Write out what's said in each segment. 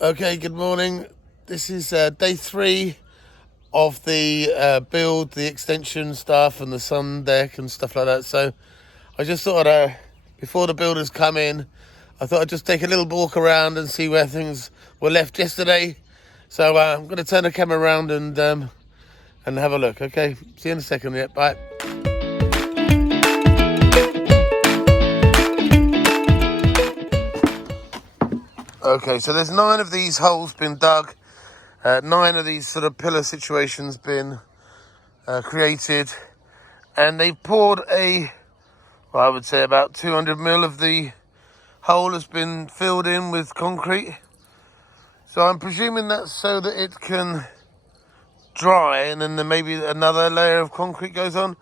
Okay, good morning. This is day 3 of the build, the extension stuff and the Sundeck and stuff like that. So I just thought before the builders come in, I thought I'd just take a little walk around and see where things were left yesterday. So I'm going to turn the camera around and have a look. Okay, see you in a second. Yeah, bye. Okay, so there's 9 of these holes been dug. 9 of these sort of pillar situations been created, and they've poured I would say about 200 mil of the hole has been filled in with concrete. So I'm presuming that's so that it can dry, and then maybe another layer of concrete goes on,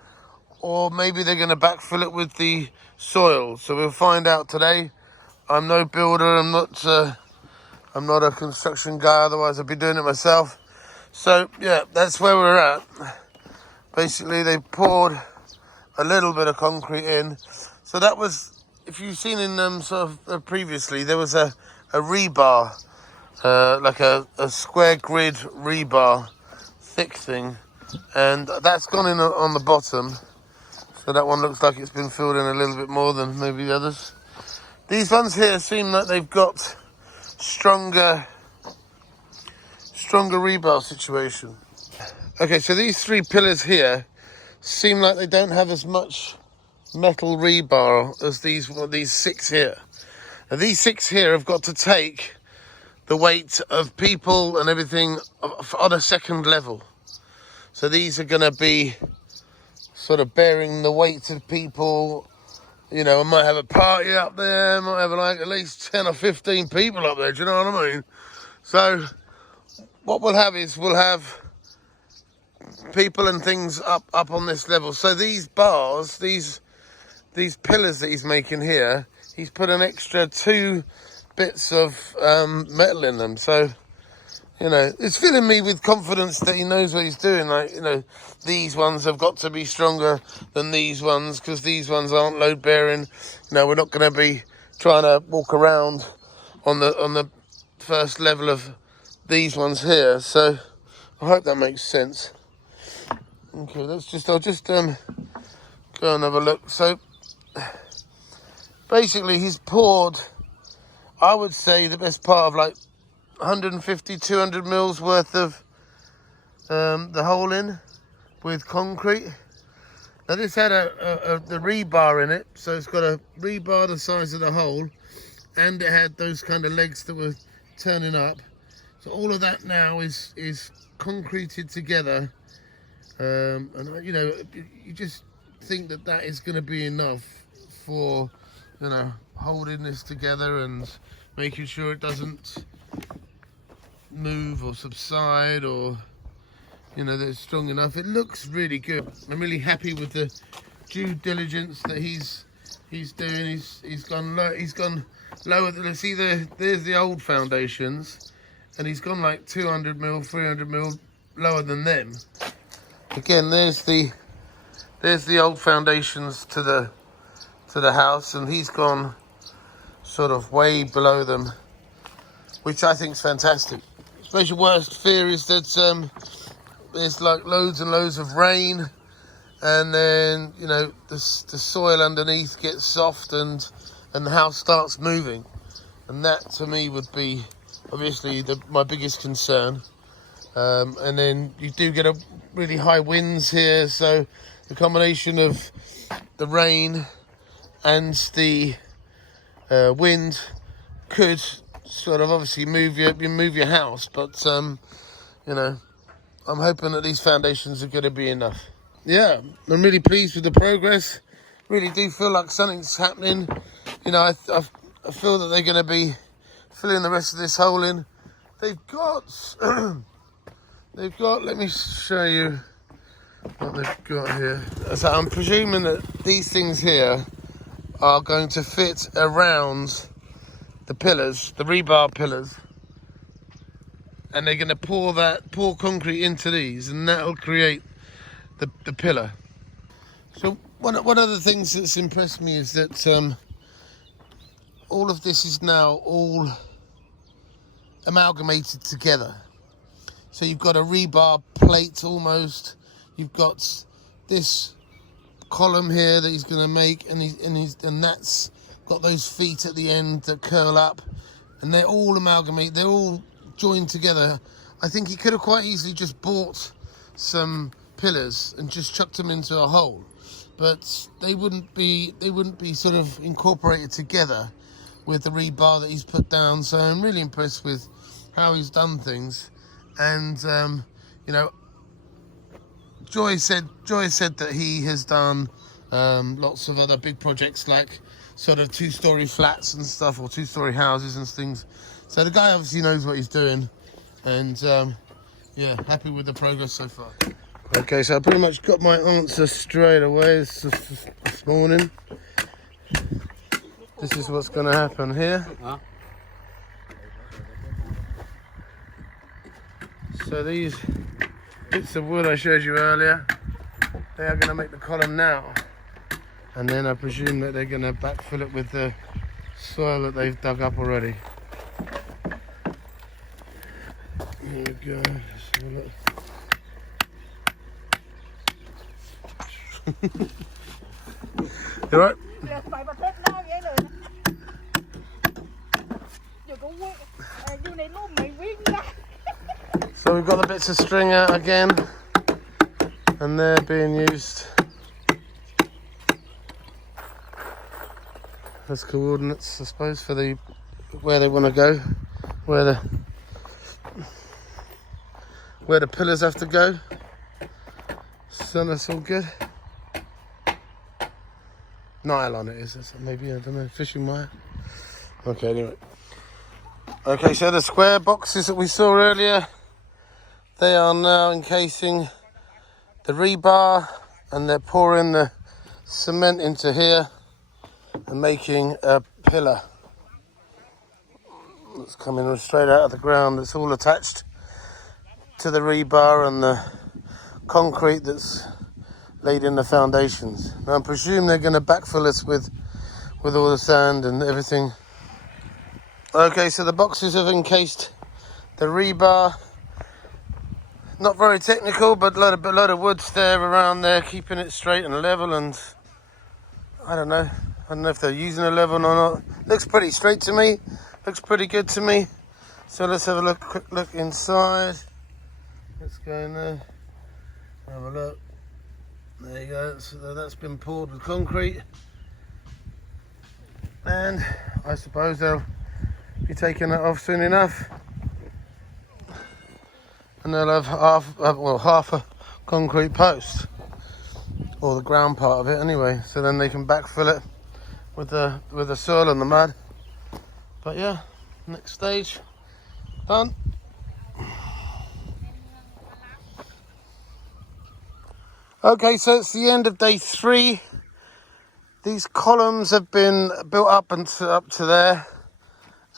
or maybe they're going to backfill it with the soil. So we'll find out today. I'm no builder. I'm not a construction guy. Otherwise, I'd be doing it myself. So yeah, that's where we're at. Basically, they poured a little bit of concrete in. So that was, if you've seen in previously, there was a rebar, like a square grid rebar, thick thing, and that's gone in on the bottom. So that one looks like it's been filled in a little bit more than maybe the others. These ones here seem like they've got stronger rebar situation. Okay, so these 3 pillars here seem like they don't have as much metal rebar as these 6 here. Now, these 6 here have got to take the weight of people and everything on a second level. So these are going to be sort of bearing the weight of people. You know, I might have a party up there, I might have like at least 10 or 15 people up there, do you know what I mean? So what we'll have is people and things up on this level. So these bars, these pillars that he's making here, he's put an extra 2 bits of metal in them. So, you know, it's filling me with confidence that he knows what he's doing. Like, you know, these ones have got to be stronger than these ones because these ones aren't load bearing. You know, we're not going to be trying to walk around on the first level of these ones here. So I hope that makes sense. Okay, I'll just go and have a look. So basically he's poured, I would say, the best part of like 150, 200 mils worth of the hole in with concrete. Now this had the rebar in it, so it's got a rebar the size of the hole, and it had those kind of legs that were turning up. So all of that now is concreted together, and you know, you just think that is going to be enough for, you know, holding this together and making sure it doesn't move or subside, or, you know, that it's strong enough. It looks really good. I'm really happy with the due diligence that he's doing. He's gone lower than, see, there's the old foundations, and he's gone like 200 mil, 300 mil lower than them. Again, there's the old foundations to the house, and he's gone sort of way below them, which I think is fantastic. Especially worst fear is that there's like loads and loads of rain, and then, you know, the soil underneath gets soft and the house starts moving, and that to me would be obviously my biggest concern. And then you do get a really high winds here, so the combination of the rain and the wind could sort of obviously move your house, but you know, I'm hoping that these foundations are going to be enough. Yeah, I'm really pleased with the progress. Really do feel like something's happening. You know, I feel that they're going to be filling the rest of this hole in. They've got let me show you what they've got here. So I'm presuming that these things here are going to fit around the pillars, the rebar pillars, and they're going to pour concrete into these, and that'll create the pillar. So one of the things that's impressed me is that all of this is now all amalgamated together. So you've got a rebar plate almost. You've got this column here that he's going to make, and that's got those feet at the end that curl up, and they're all amalgamated. They're all joined together. I think he could have quite easily just bought some pillars and just chucked them into a hole, but they wouldn't be sort of incorporated together with the rebar that he's put down. So I'm really impressed with how he's done things. And you know, Joy said that he has done lots of other big projects, like sort of 2-story flats and stuff, or 2-story houses and things. So the guy obviously knows what he's doing, and yeah, happy with the progress so far. Okay, so I pretty much got my answer straight away this morning. This is what's going to happen here. So these bits of wood I showed you earlier, they are going to make the column now. And then I presume that they're going to backfill it with the soil that they've dug up already. Here we go. Let's have a look. You right? So we've got the bits of string out again, and they're being used as coordinates, I suppose, for where they want to go, where the pillars have to go. So that's all good. Nylon it is, maybe, I don't know, fishing wire. Okay, anyway. Okay, so the square boxes that we saw earlier, they are now encasing the rebar, and they're pouring the cement into here and making a pillar that's coming straight out of the ground. It's all attached to the rebar and the concrete that's laid in the foundations. Now I presume they're going to backfill this with all the sand and everything. Okay, so the boxes have encased the rebar. Not very technical, but a lot of wood's there around there, keeping it straight and level. And I don't know if they're using a level or not. Looks pretty straight to me. Looks pretty good to me. So let's have a quick look inside. Let's go in there. Have a look. There you go. So that's been poured with concrete, and I suppose they'll be taking that off soon enough. And they'll have half a concrete post, or the ground part of it anyway. So then they can backfill it with the soil and the mud. But yeah, next stage done. Okay, so it's the end of day 3. These columns have been built up to there,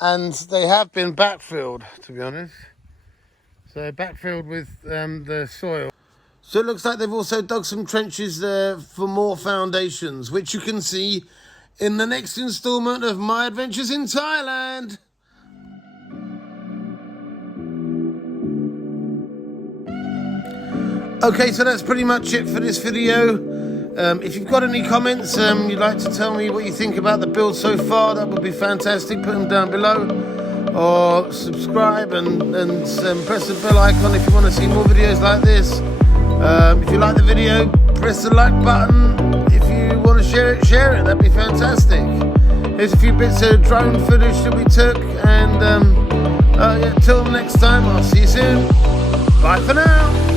and they have been backfilled, to be honest. So backfilled with the soil. So it looks like they've also dug some trenches there for more foundations, which you can see in the next instalment of My Adventures in Thailand. Okay, so that's pretty much it for this video. If you've got any comments, you'd like to tell me what you think about the build so far, that would be fantastic. Put them down below, or subscribe and press the bell icon if you want to see more videos like this. If you like the video, press the like button. If you want to share it, that'd be fantastic. Here's a few bits of drone footage that we took, and yeah, till next time, I'll see you soon. Bye for now.